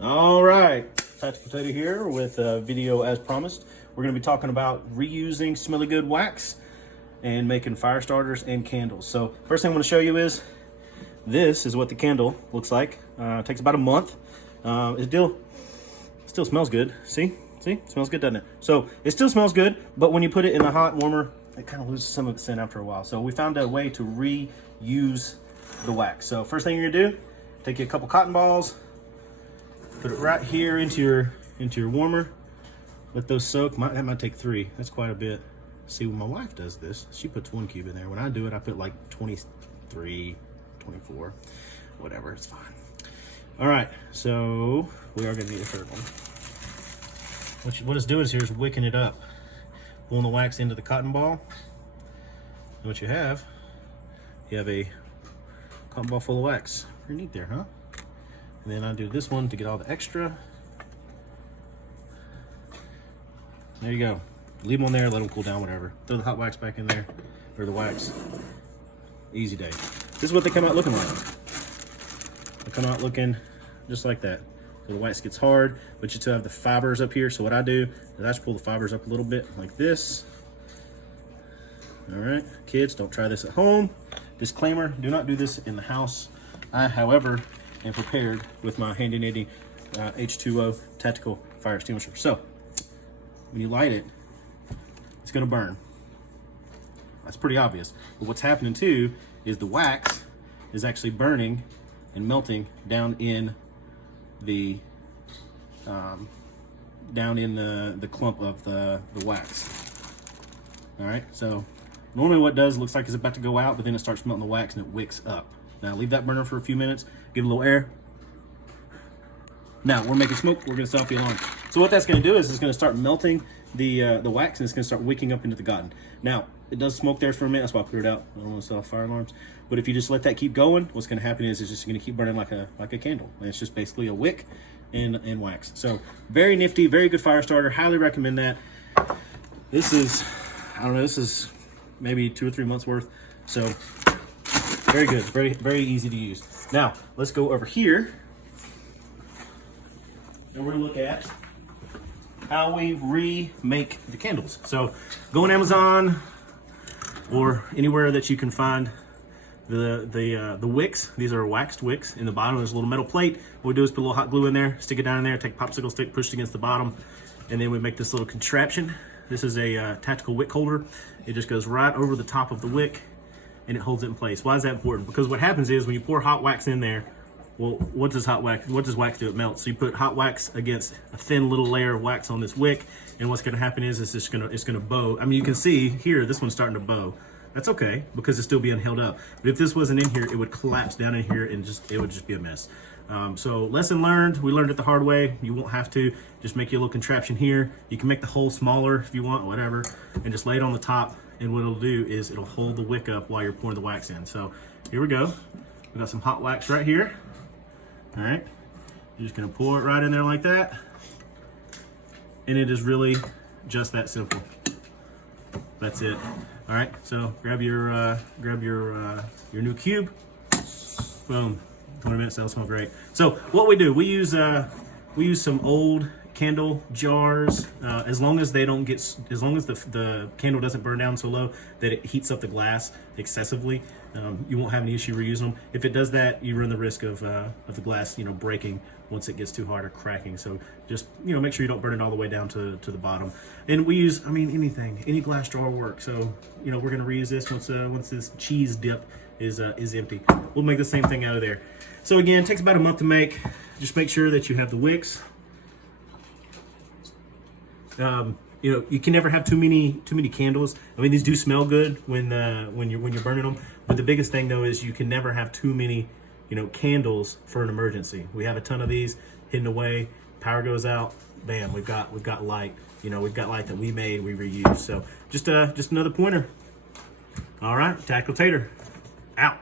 All right, Tactical Tater here with a video as promised. We're going to be talking about reusing Smelly Good wax and making fire starters and candles. So first thing I want to show you is this is what the candle looks like. It takes about a month. It still smells good. See, it smells good, doesn't it? So it still smells good, but when you put it in the hot warmer, it kind of loses some of its scent after a while. So we found a way to reuse the wax. So first thing you're gonna do, take you a couple cotton balls, put it right here into your warmer. Let those soak. That might take 3. That's quite a bit. See, when my wife does this, she puts 1 cube in there. When I do it, I put like 23, 24, whatever. It's fine. All right, so we are gonna need a third one. What it's doing here is wicking it up, pulling the wax into the cotton ball. And what you have a cotton ball full of wax. Pretty neat there, huh? And then I do this one to get all the extra. There you go. Leave them on there, let them cool down, whatever. Throw the hot wax back in there, or the wax. Easy day. This is what they come out looking like. They come out looking just like that. So the wax gets hard, but you still have the fibers up here. So what I do is I just pull the fibers up a little bit like this. All right, kids, don't try this at home. Disclaimer, do not do this in the house. I, however, am prepared with my handy dandy H2O tactical fire extinguisher. So when you light it, it's gonna burn. That's pretty obvious. But what's happening too is the wax is actually burning and melting down in the clump of the wax. All right, so normally what it does, looks like it's about to go out, but then it starts melting the wax and it wicks up. Now leave that burner for a few minutes, give it a little air. Now we're making smoke, we're gonna set off the alarm. So what that's gonna do is it's gonna start melting the wax and it's gonna start wicking up into the cotton. Now, it does smoke there for a minute, that's why I cleared it out. I don't wanna set off fire alarms. But if you just let that keep going, what's gonna happen is it's just gonna keep burning like a candle. And it's just basically a wick and wax. So very nifty, very good fire starter, highly recommend that. This is, I don't know, this is maybe 2 or 3 months worth. So very good, very easy to use. Now, let's go over here and we're gonna look at how we remake the candles. So go on Amazon or anywhere that you can find the wicks. These are waxed wicks. In the bottom there's a little metal plate. What we do is put a little hot glue in there, stick it down in there, take a popsicle stick, push it against the bottom, and then we make this little contraption. This is a tactical wick holder. It just goes right over the top of the wick and it holds it in place. Why is that important? Because what happens is when you pour hot wax in there, well, what does wax do? It melts. So you put hot wax against a thin little layer of wax on this wick, and what's gonna happen is it's gonna bow. I mean, you can see here, this one's starting to bow. That's okay, because it's still being held up. But if this wasn't in here, it would collapse down in here and it would just be a mess. So lesson learned, we learned it the hard way. You won't have to, just make you a little contraption here. You can make the hole smaller if you want, whatever, and just lay it on the top. And what it'll do is it'll hold the wick up while you're pouring the wax in. So here we go. We got some hot wax right here. All right, you're just gonna pour it right in there like that. And it is really just that simple. That's it. All right, so grab your new cube. Boom, 20 minutes, that'll smell great. So what we do, we use some old candle jars, as long as the candle doesn't burn down so low that it heats up the glass excessively, you won't have any issue reusing them. If it does that, you run the risk of the glass, breaking once it gets too hard or cracking. So just, make sure you don't burn it all the way down to the bottom. And we use, anything, any glass jar will work. So, we're gonna reuse this once this cheese dip is empty. We'll make the same thing out of there. So again, it takes about a month to make. Just make sure that you have the wicks. You can never have too many candles. These do smell good when you're burning them. But the biggest thing though is you can never have too many, candles for an emergency. We have a ton of these hidden away. Power goes out, bam, we've got light. We've got light that we made, we reuse. So just another pointer. All right, Tactical Tater, out.